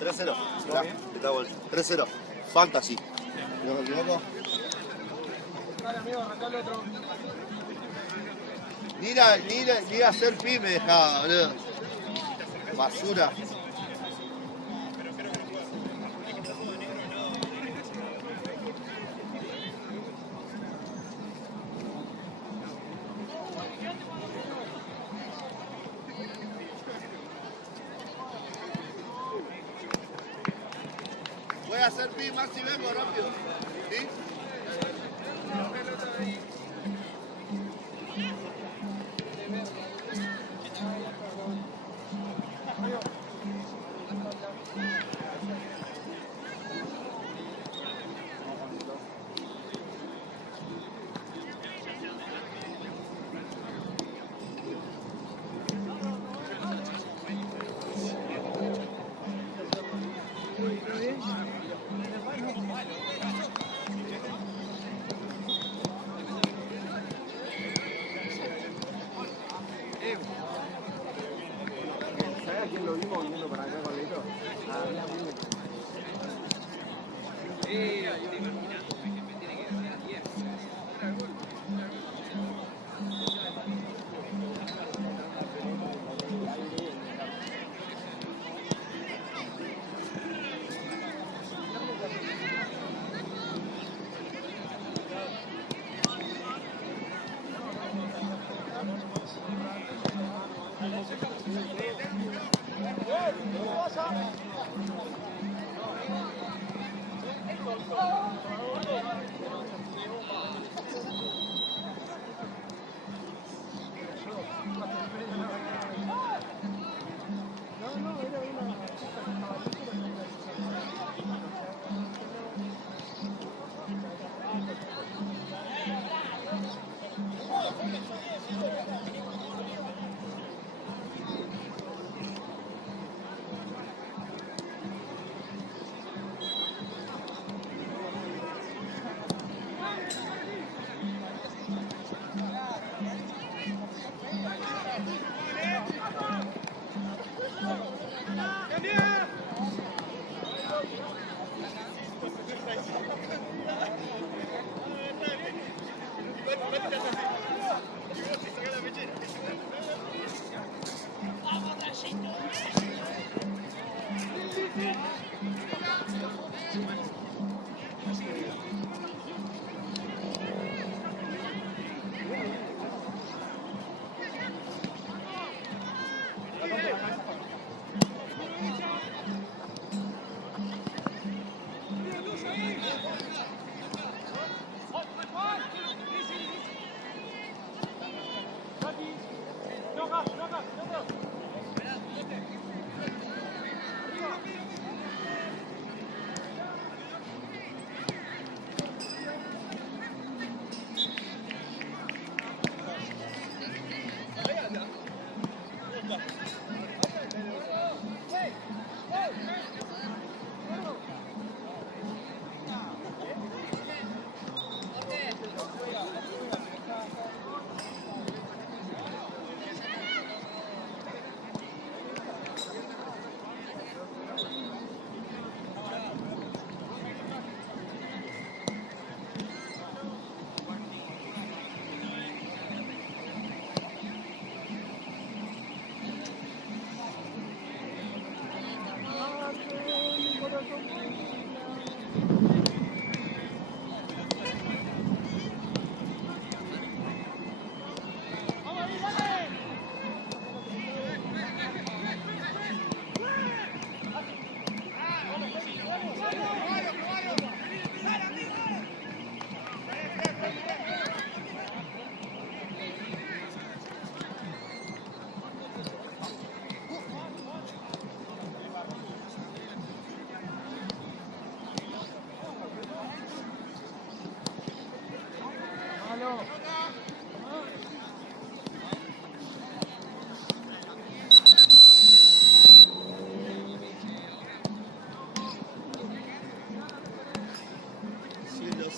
$3-0. Está bolsa. 3-0. Fantasy. ¿No me equivoco? Dale, amigo, arrancá el otro. Ni a hacer pi me dejaba, boludo. Basura. Voy a hacer pi, Maxi, vengo rápido. ¿Sí? ¿Sabes a quién lo vimos viniendo para acá con Lito?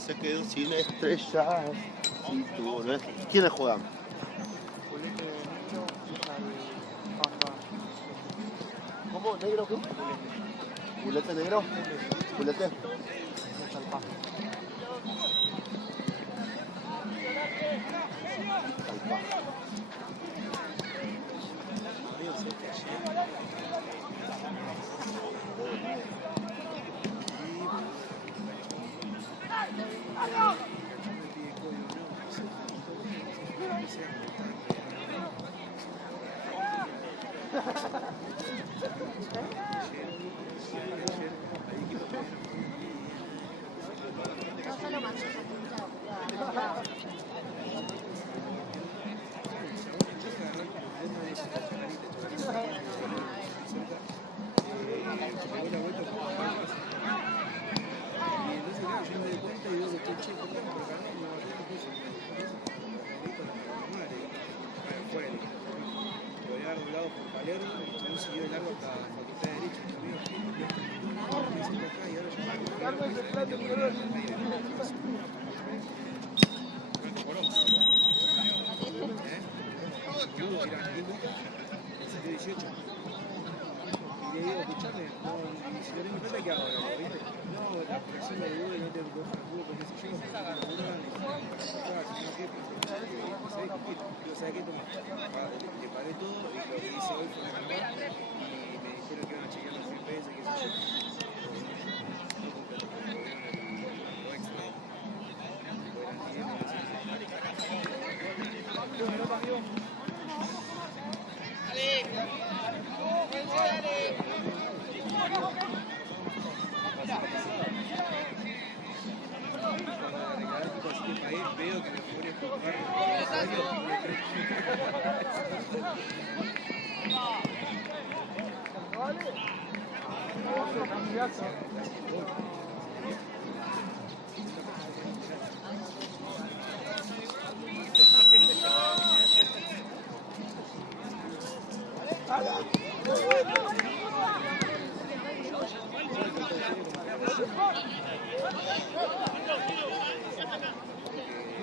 Se quedó sin estrellas. Sí, tú, ¿no? ¿Quiénes juegan? Culete negro, papa. ¿Cómo? ¿Negro qué? ¿Culete negro? ¿Culete? Salpapa.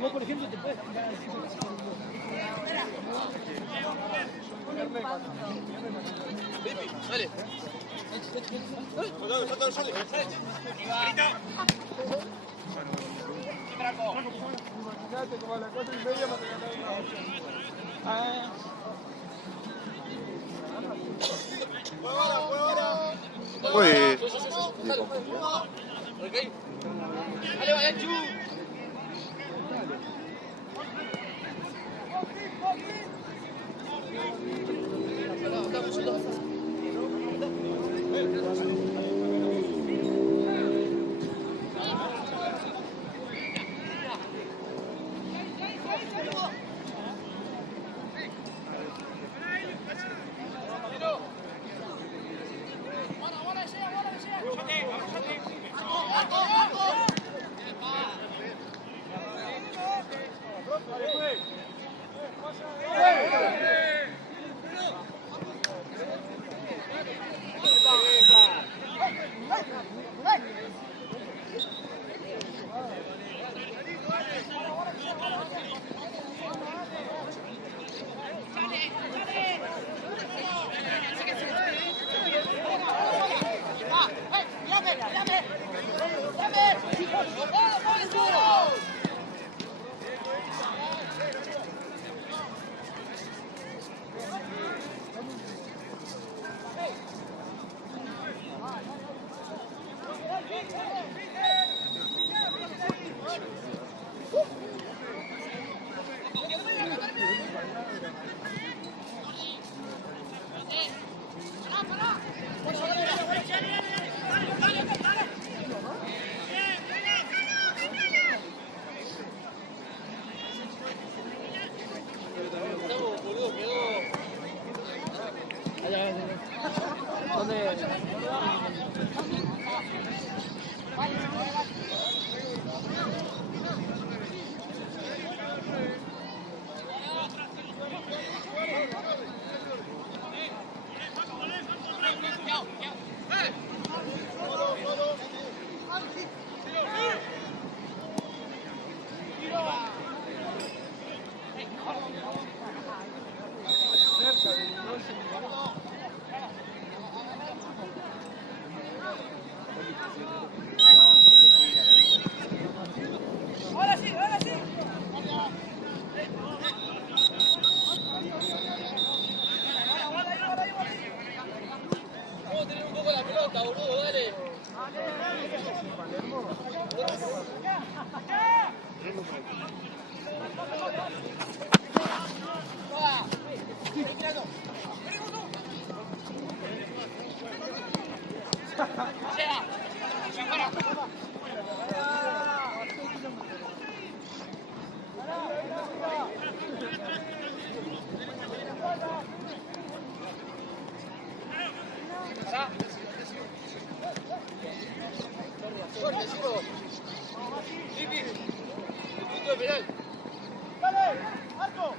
Vos, por ejemplo, te puedes tirar así con Dale. Imagínate como a las 4:30 para ganar una 8. Ah, Uy. Ok. Dale, vaya, Chu. Fuerte, Ciro. Lipi. El punto de penal. ¡Dale! ¡Arco!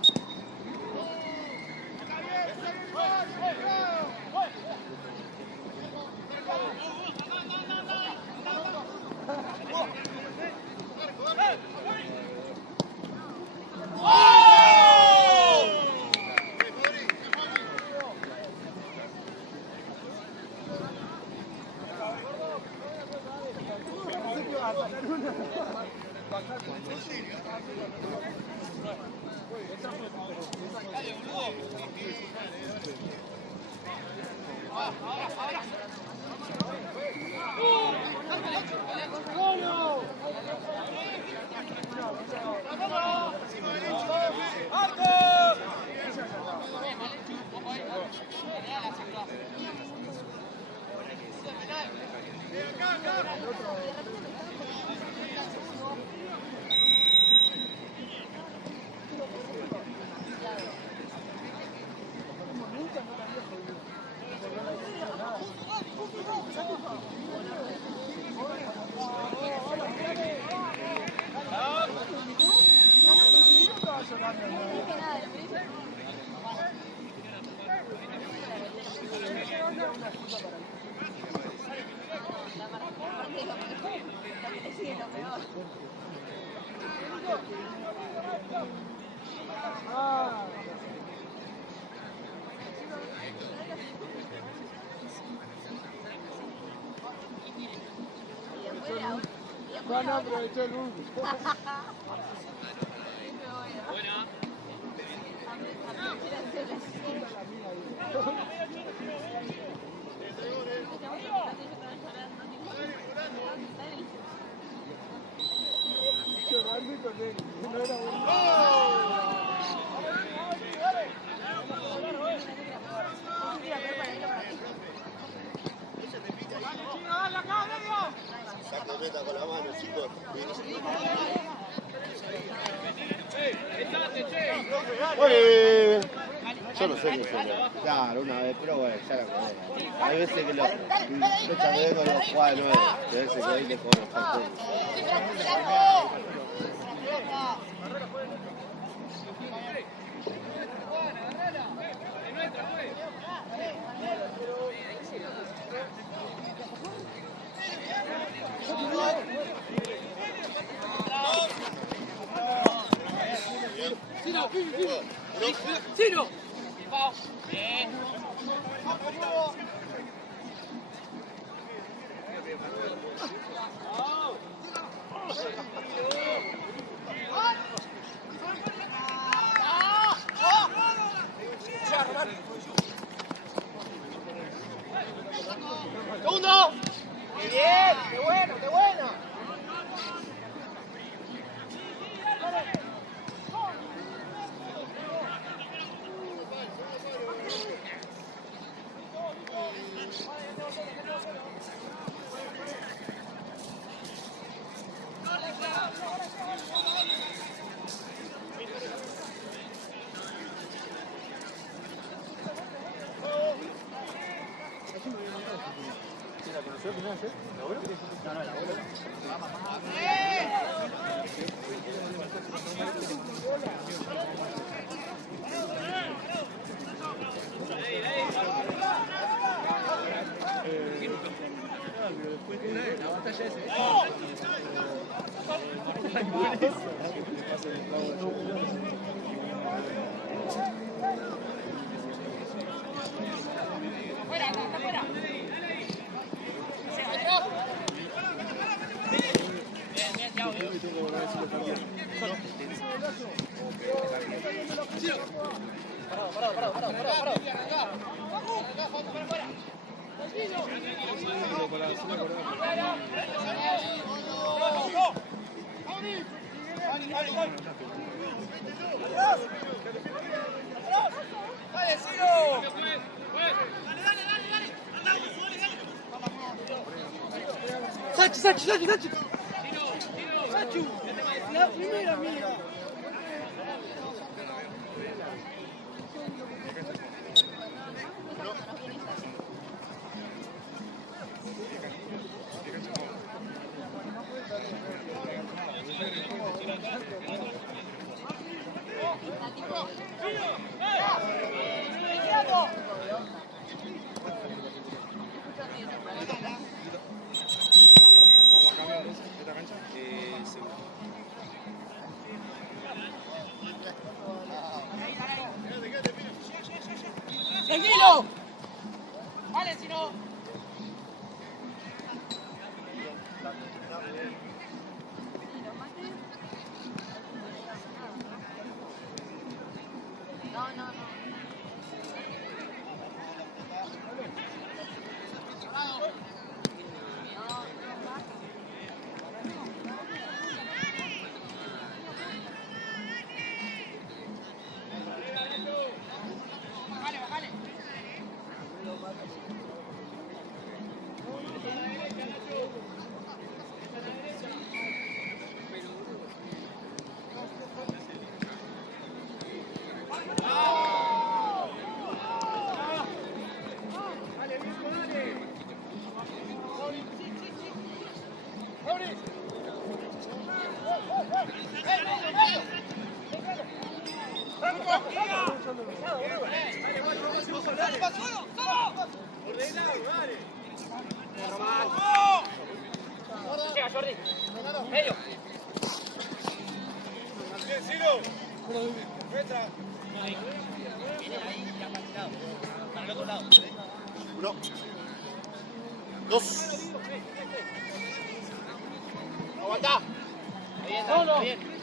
Van a aprovechar el uno. Buena. Llorando y con él. No era bueno. Saca de meta con la mano, chicos. Oye, yo no sé qué son. Claro, una vez, pero bueno, ya la conozco. Hay veces que los chamberos los juega de 9. Hay veces que ahí le cobran los partidos. Ciro. Pau. Bien. Segundo. Bien, qué bueno, qué bueno. Sachi. La primera mía. Vamos a cambiar esta cancha. ¡Seguilo! Vale, si no. Llega, Jordi. Medio. Bien, Ciro. Muestra. Para el otro lado. 1, 2. Aguantá. Bien, está bien.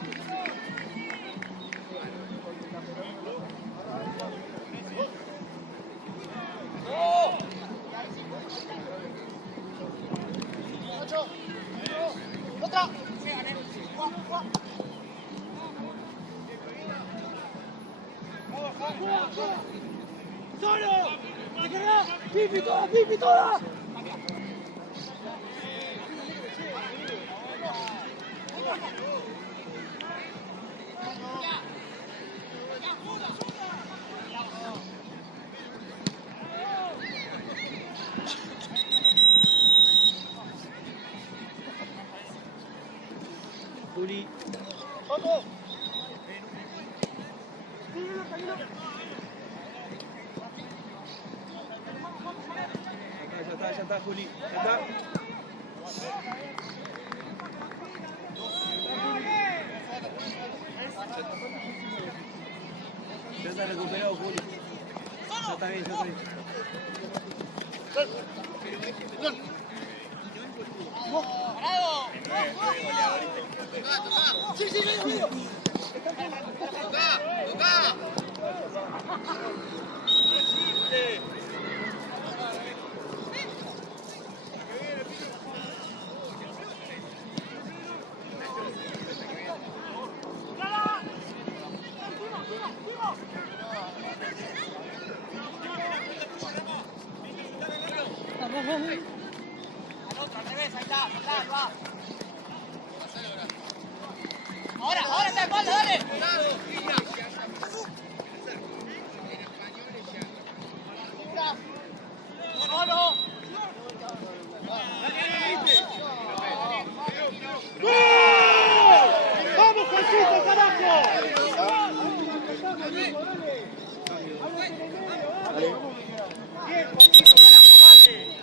¡Otra! ¡Solo! ¡Te quedas! ¡Pipi toda! Juli. ¡Vamos! Ya está, Juli. Ya está. Ya está recuperado, Juli. Ya está bien, ya está bien. ¡Parado! ¡Sí, medio! Al revés, ahí está, va. Ahora está de espalda, dale. Solo. ¡Vamos, Juancito, carajo!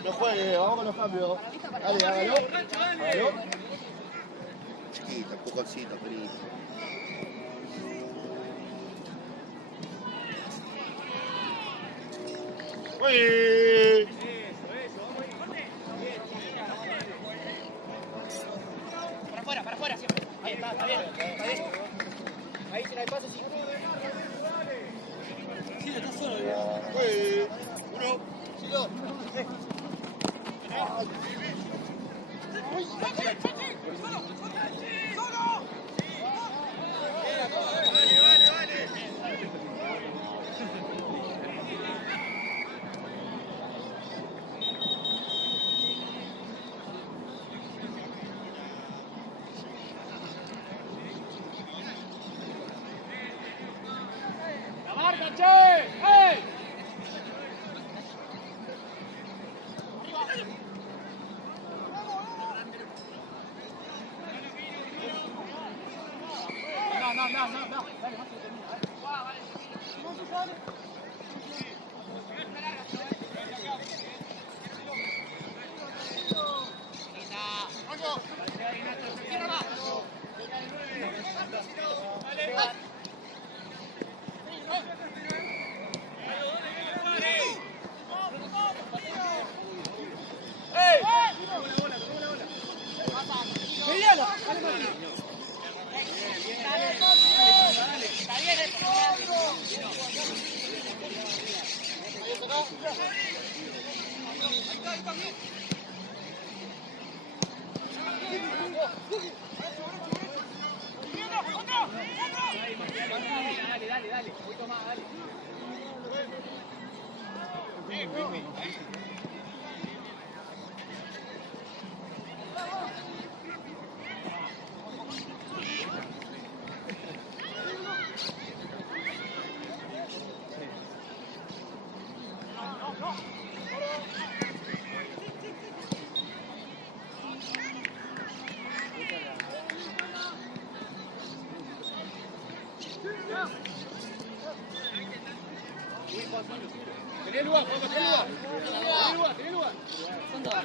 No juegue, vamos con los cambios. Dale, hágalo. Chiquita, empujoncito, perito. ¡Uy! Para afuera siempre. Ahí está bien. Ahí si no hay paso, sí. Sí, está solo. ¡Uy! 1, 2. ¡La marca, che! ¡Ey! No. Tenés lugar, Juan, tenés lugar. Tenés lugar. Tocá.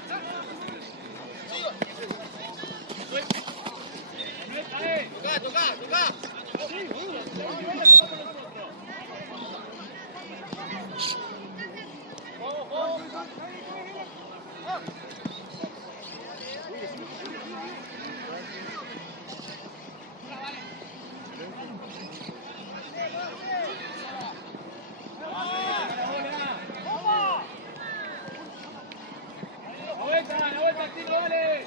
La vuelta, tiro, dale.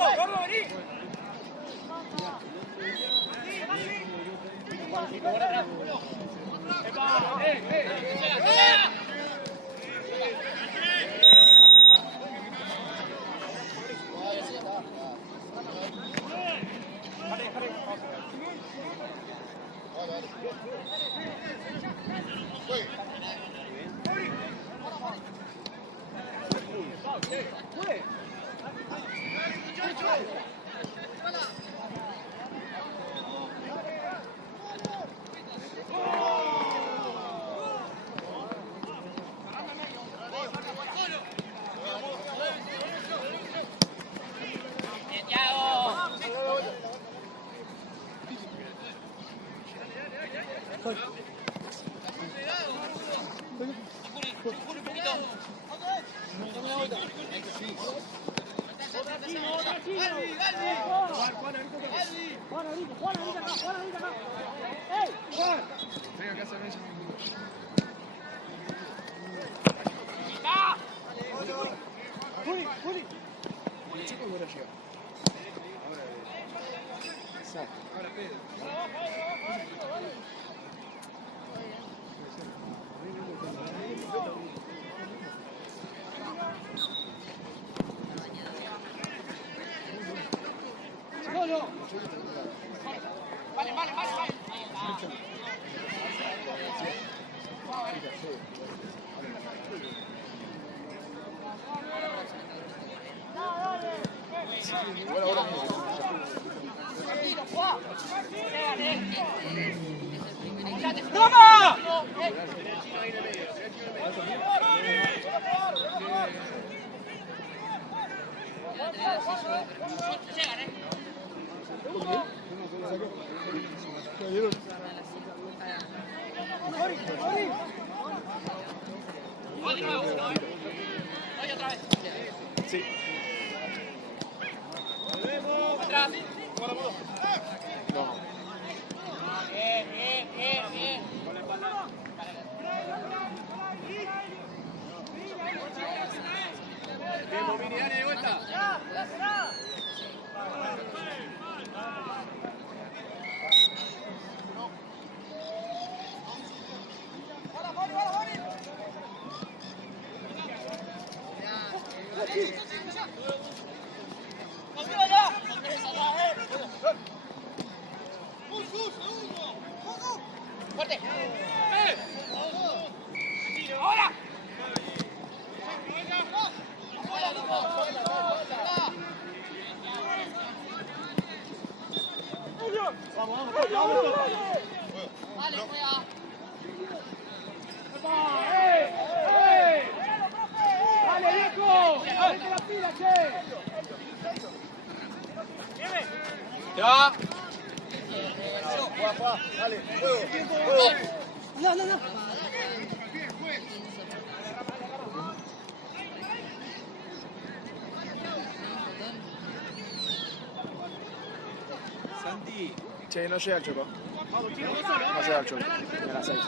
¡Gordo, vení! ¡Ahora! ¡Dale, viejo! ¡Vete la pila, che! Ya. Juega, dale, juego. No. Santi. Che, no llega el Choco. No llega el Choco. A las 6.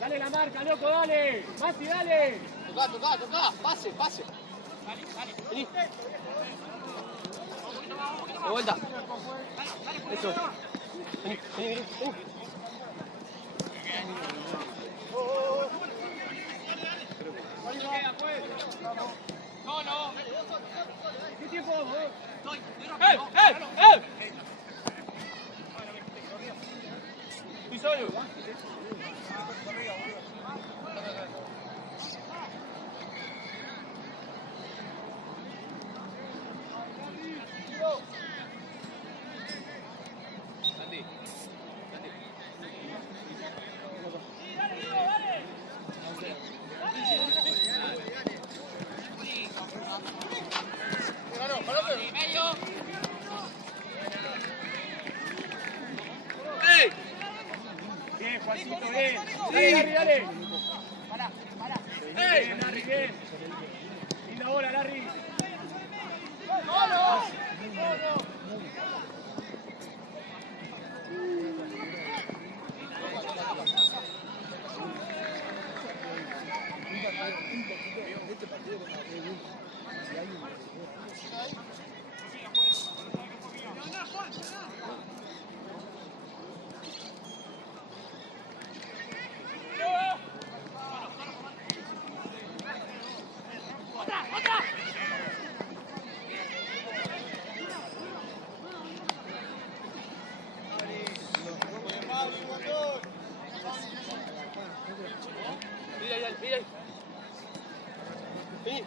Dale la marca, loco, dale. Mati, dale. Tocá. Pase. Vení. De vuelta. Eso. Vení. No. ¿Qué tiempo vamos? Estoy solo. Bien, Juancito, bien. Dale, Larry. Bien, Larry, bien. Linda bola, Larry. Mira ahí. Vení.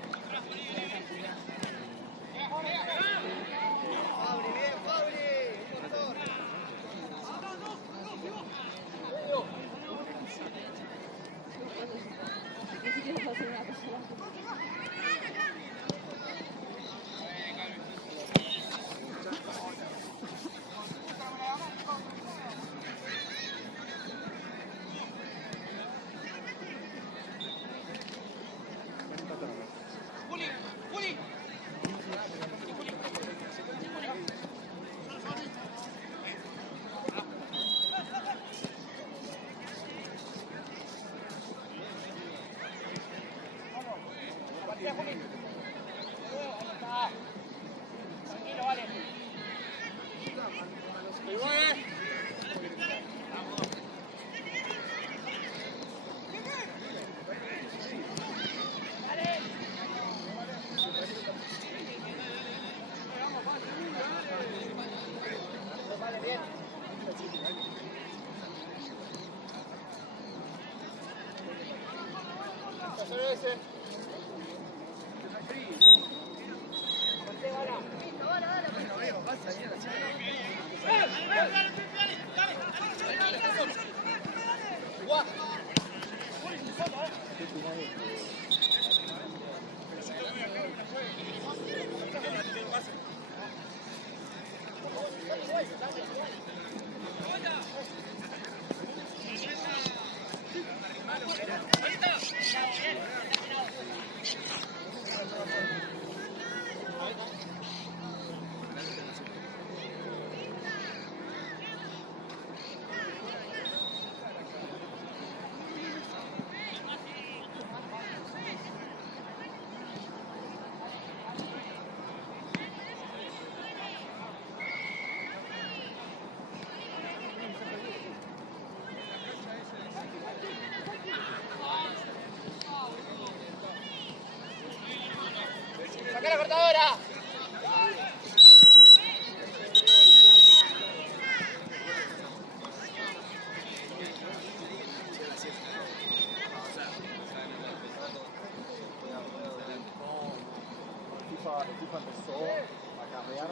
Tranquilo, vale. ¡Saca la cortadora! El FIFA empezó a carrear.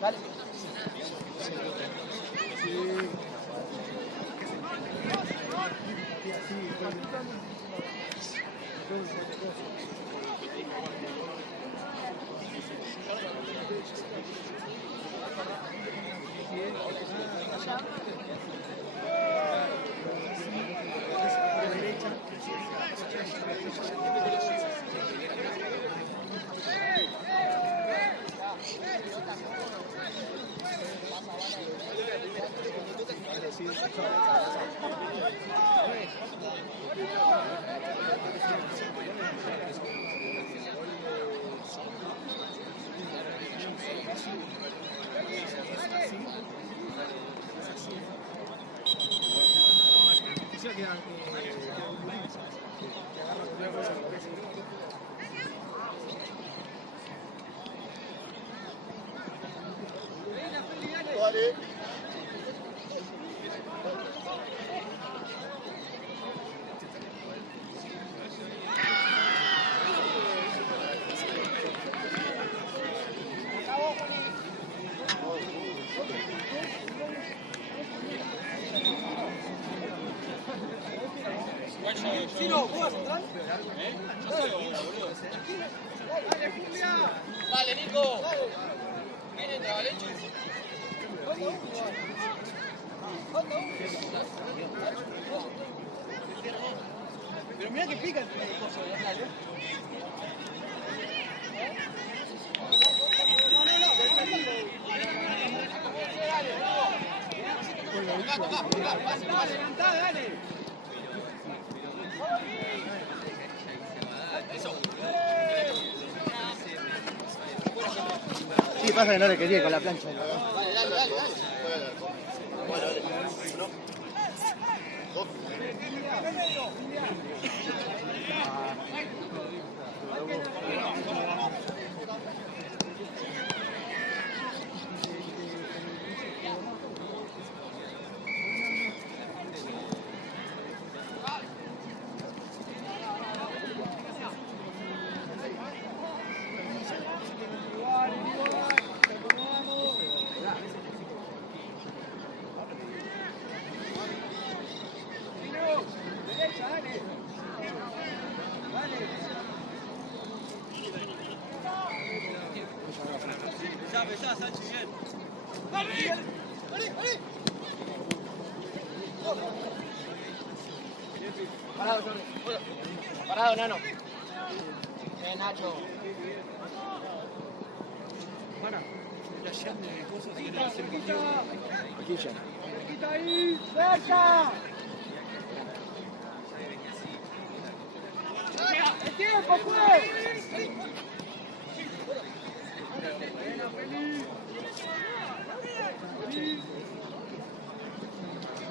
Dale. Si no, ¿juegas atrás? Dale, Nico. Viene de Valencia. Pero mira que pica el coso de la playa. Dale. Sí, pasa que no le quería con la plancha. Dale. Pesá, Sánchez, bien. Parado, Nano. Nacho. Para, la llave de cosas que quieren hacer contigo. Aquí ya. Ahí, ahí, cerca. ¡El tiempo, pues!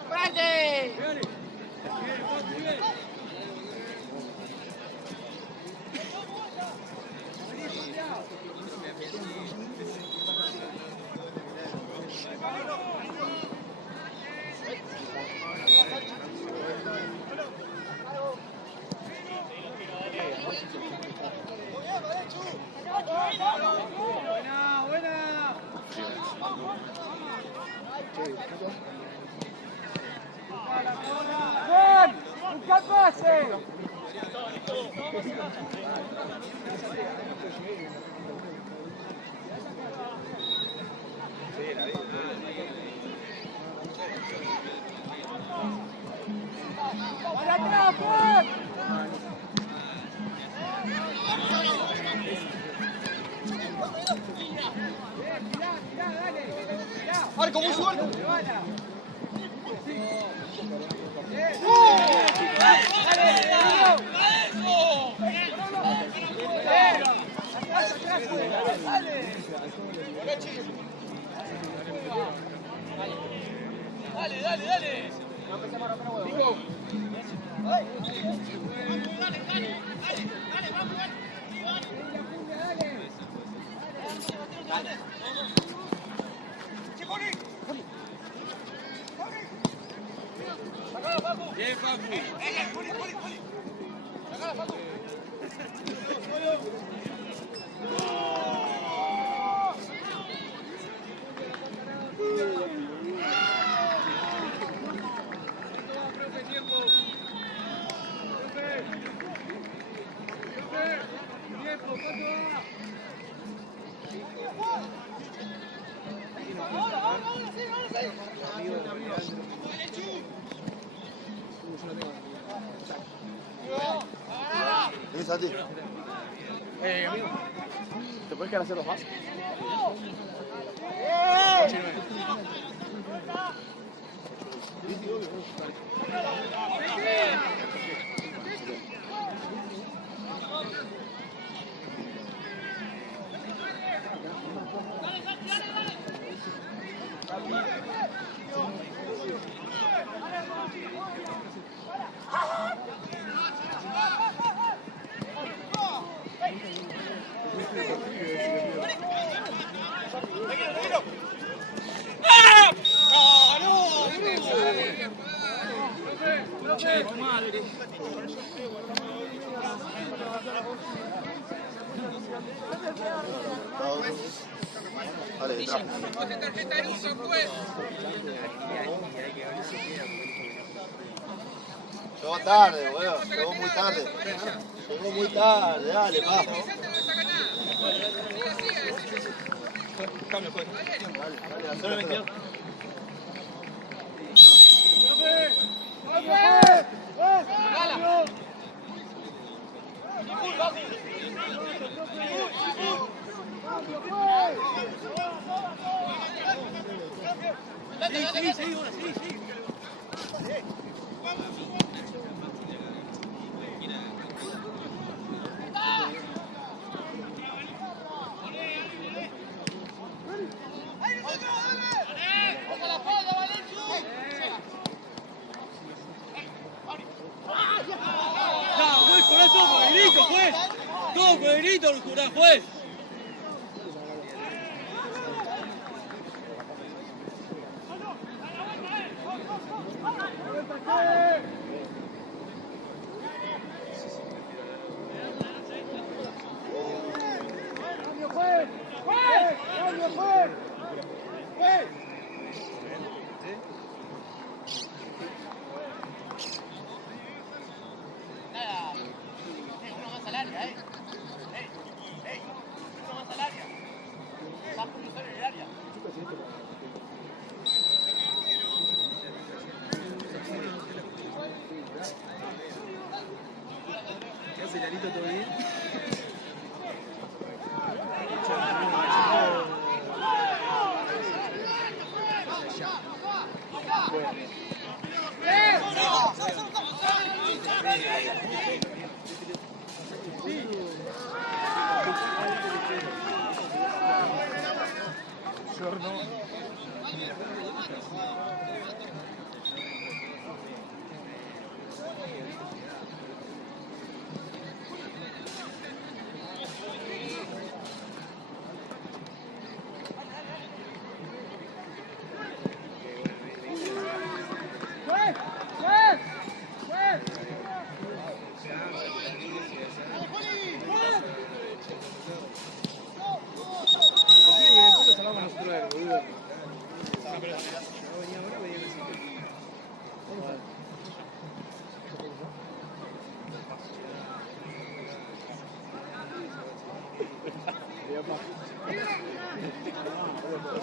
¡Frente! Buena, buena. Juan, busca pase. Para atrás, Juan. Marco, muy suelto. Dale, dale, dale. Nico. Bien, Facu. ¿Ves a ti? ¿Te puedes quedar a hacer dos más? Vale, detrás. Tarjeta de uso, pues. Llegó tarde, boludo. Llegó muy tarde. Llegó muy tarde, dale, bajo. Cambio, pues. Dale, hacelo, hacelo. Todo por el grito, juez. Todo por el grito, juez.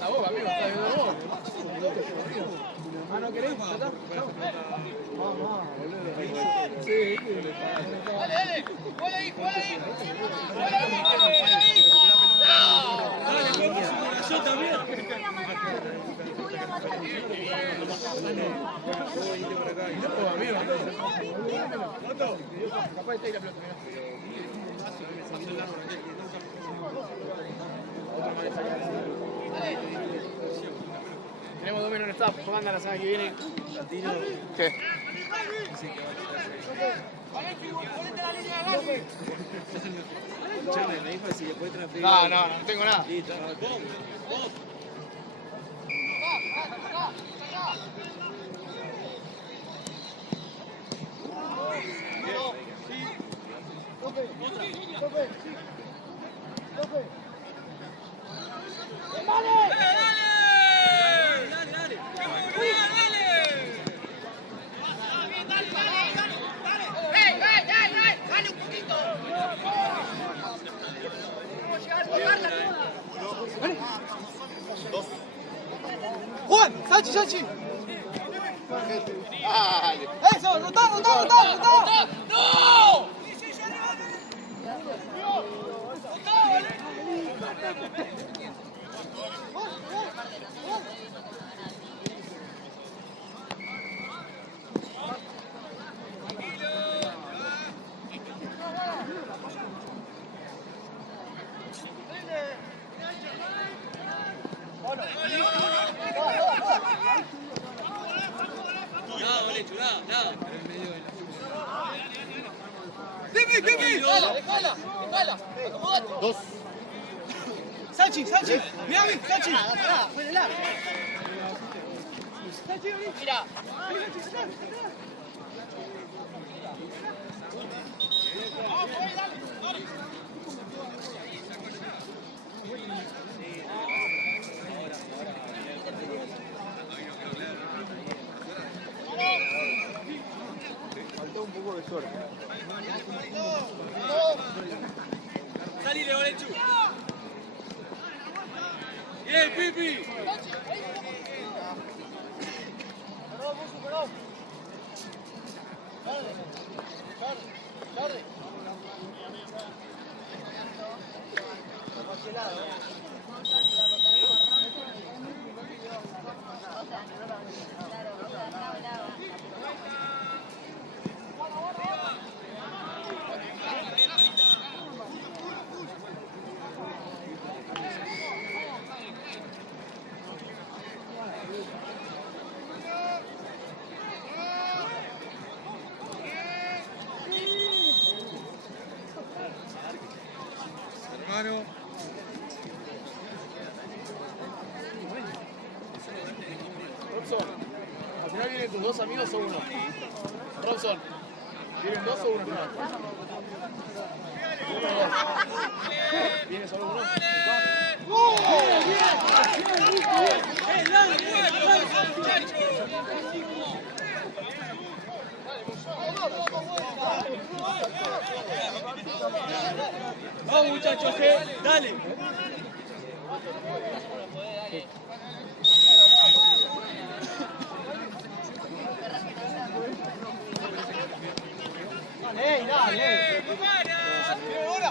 La boca, amigo, está viendo vos. Ah, ¿no querés? ¿Ya está? Sí. Dale, dale. Juega ahí, juega ahí. Yo también. Capaz está ahí la pelota, mirá. Tenemos 2 menos en staff. ¿Cómo anda la semana que viene? ¿Qué? No, no tengo nada. Dale un poquito. Juan, Sachi, Sachi. Dale. Eso, rotá, rotá, rotá, rotá. ¡No! Dejala. Acomodate. 2. Sachi, Sachi. Mirá, Sachi. Mira. Faltó un poco de suerte. Salile, Valenchu. Bien, Pipi. Hermano. Robson, al final vienen tus 2 amigos o uno. Robson, ¿vienen 2 o uno? ¿Viene solo uno? Vamos, muchachos, dale. Dale. Ahora.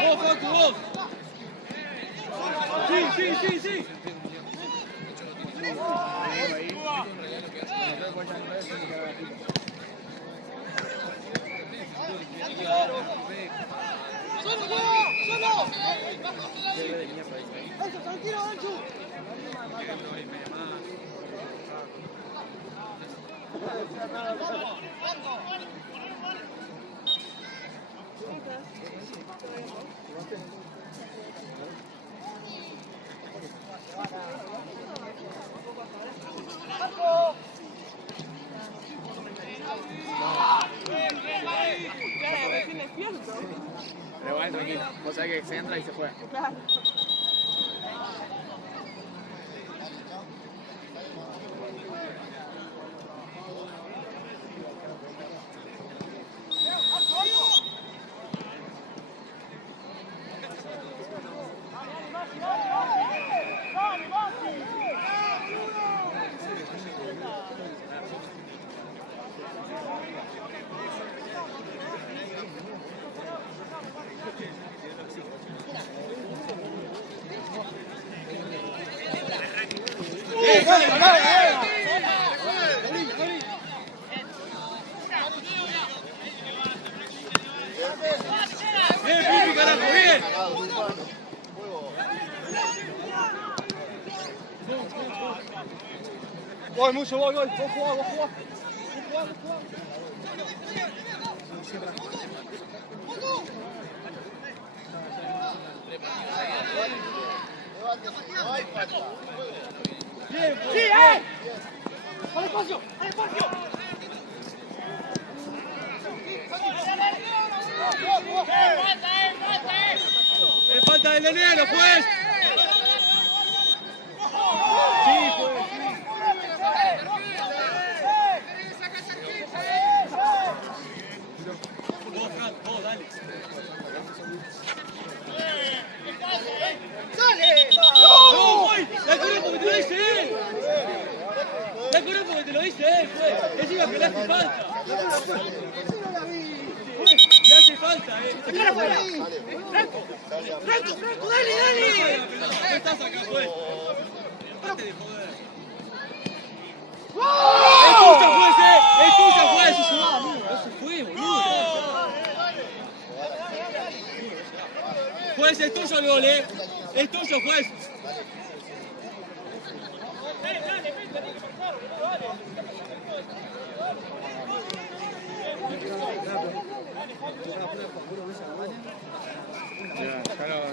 Vos, Facu, vos. Sí. ¡Solo! ¡Eso, tranquilo, Anchu! Pero igual, tranquilo. Vos sabés que se entra y se juega. Claro. Bien, Pipi, carajo, bien. Voy, mucho, voy. Vos jugá. ¡Al espacio! Falta del enero, pues. Sí, pues. Vos, dale. ¡No, voy! ¡La corre porque te lo dice él! ¡La corre porque te lo dice él, pues! Encima que le hace falta. Le hace falta, ¡Sacara afuera! ¡Franco, dale! No estás acá, pues. Dejate de joder. ¡Es tuya, juez! ¡No se fue, boludo! Juez, es tuyo el gol, Es tuyo, juez.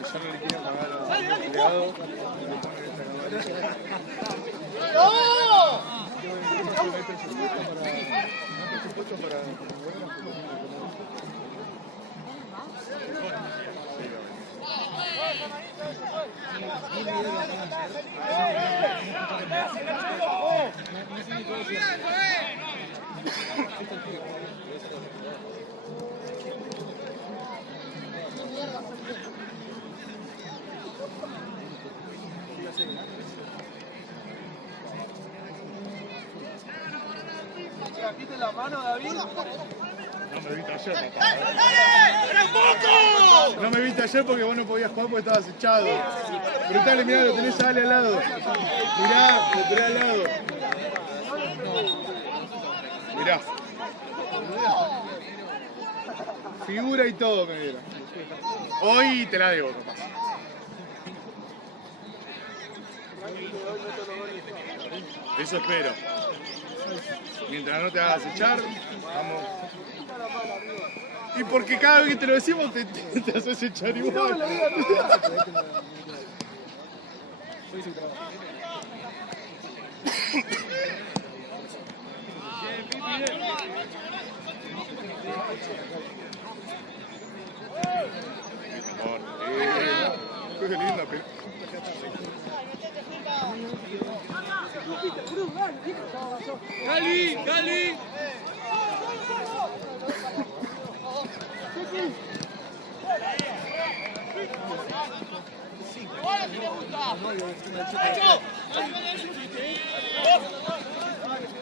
Ya no le quiero pagar a los empleados. Quite la mano, David. No me viste ayer. No me viste ayer porque vos no podías jugar porque estabas echado. Brutal, mirá, lo tenés a Ale al lado. Mirá, lo tenés al lado. Mirá. Figura y todo me dieron. Hoy te la debo, capaz. Eso espero. Mientras no te hagas echar, vamos. Y porque cada vez que te lo decimos te haces echar igual. Qué linda pelota. ¡Cali!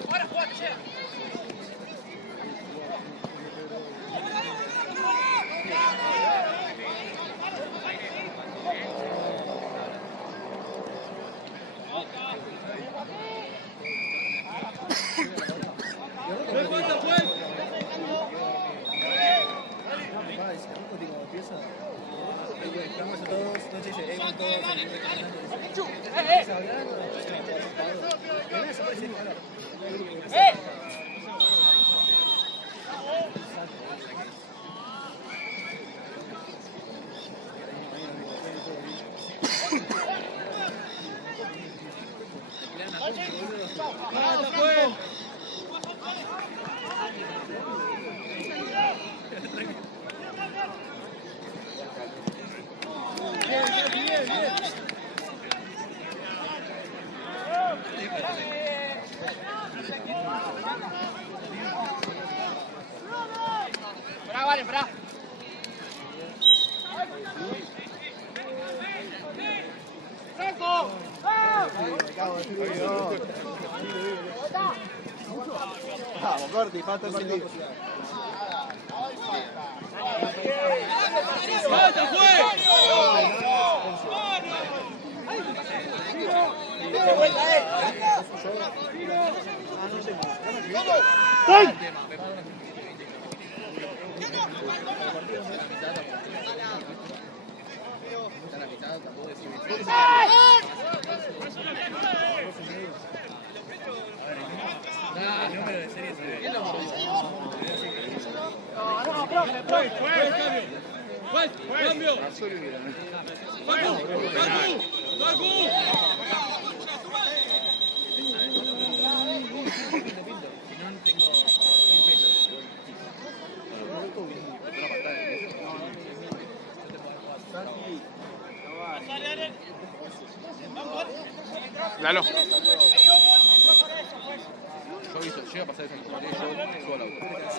Ahora juega, te llega. ¡Me falta, juez! Pará, vale, pará. ¡Franco! Vamos, Corti, falta el partido. ¡Falta, juez! ¡Cambio! Lalo. Yo he visto, llega a pasar eso en el colegio, yo subo al auto. O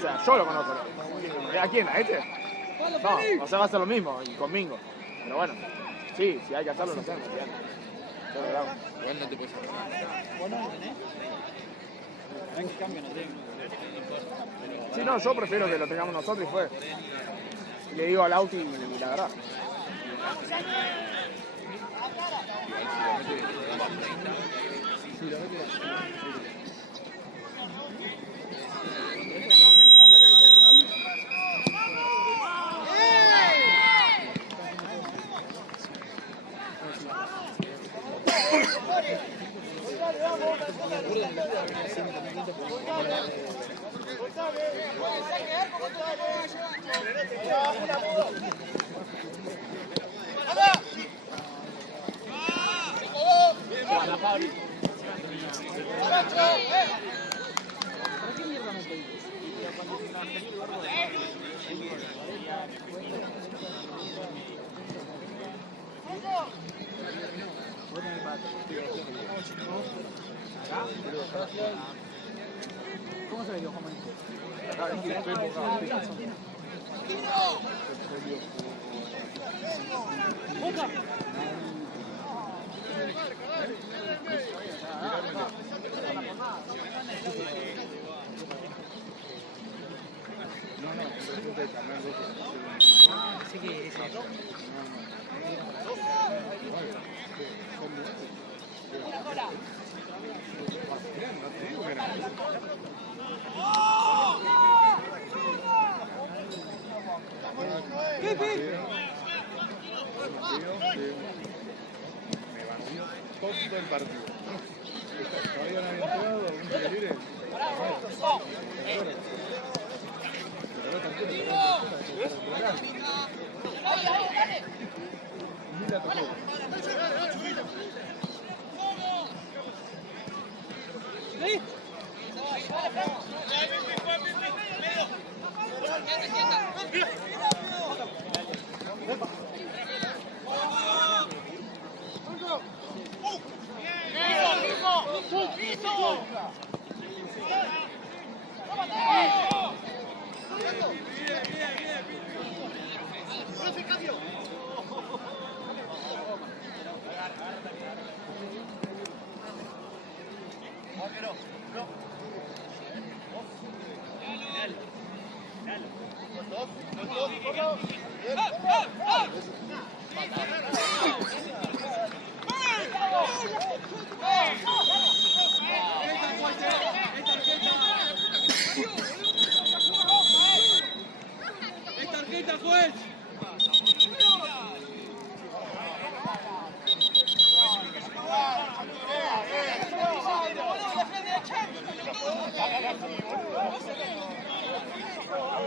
sea, yo lo conozco. ¿A quién? ¿A este? No, o sea, va a ser lo mismo y con Mingo. Pero bueno, sí, si hay que hacerlo, lo hacemos. Yo lo hago. Igual no te puedes Sí, no, yo prefiero que lo tengamos nosotros y fue. Le digo al Auti y la verdad. ¿Cómo se le dio, Juan Manuel? Así que ese. Todo el partido. ¿Todavía no había entrado algún tiro libre? ¡Es tarjeta, juez!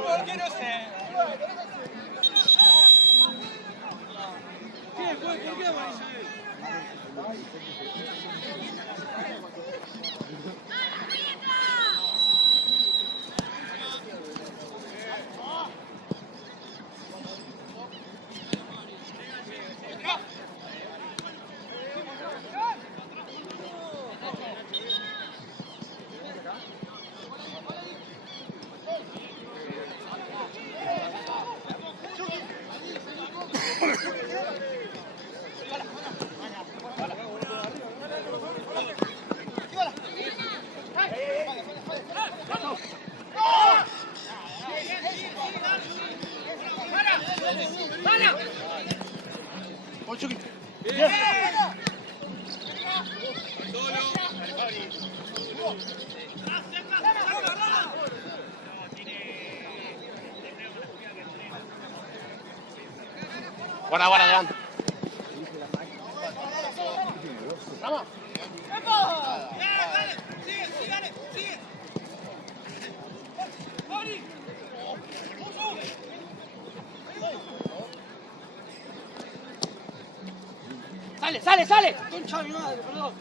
¿Por qué no sé? ¿Qué, juez? ¿Por qué amarilla? Buena, buena, adelante. ¡Vamos! ¡Sale, sale, sale! ¡Concha de mi madre, perdón!